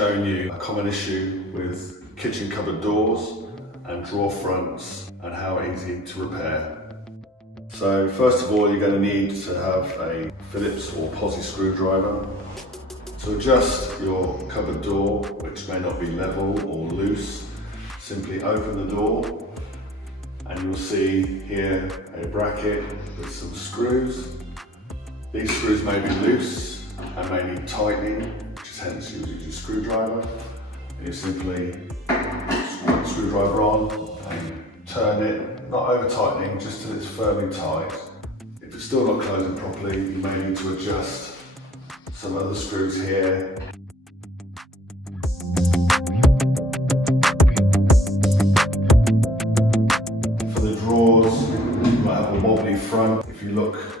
showing you a common issue with kitchen cupboard doors and drawer fronts and how easy to repair. So first of all, you're going to need to have a Phillips or Posi screwdriver. To adjust your cupboard door, which may not be level or loose, simply open the door and you'll see here a bracket with some screws. These screws may be loose and may need tightening, which is hence you use your screwdriver. And you simply screw the screwdriver on and turn it, not over tightening, just till it's firmly tight. If it's still not closing properly, you may need to adjust some other screws here. For the drawers, you might have a wobbly front. If you look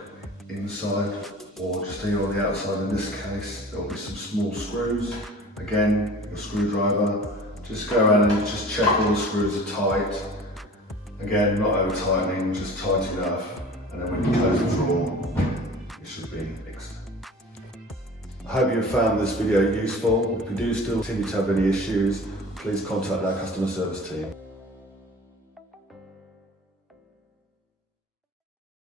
inside or just here on the outside, in this case, there will be some small screws. Again, your screwdriver, just go around and just check all the screws are tight. Again, not over tightening, just tight enough. And then when you close the drawer, it should be fixed. I hope you found this video useful. If you do still continue to have any issues, please contact our customer service team.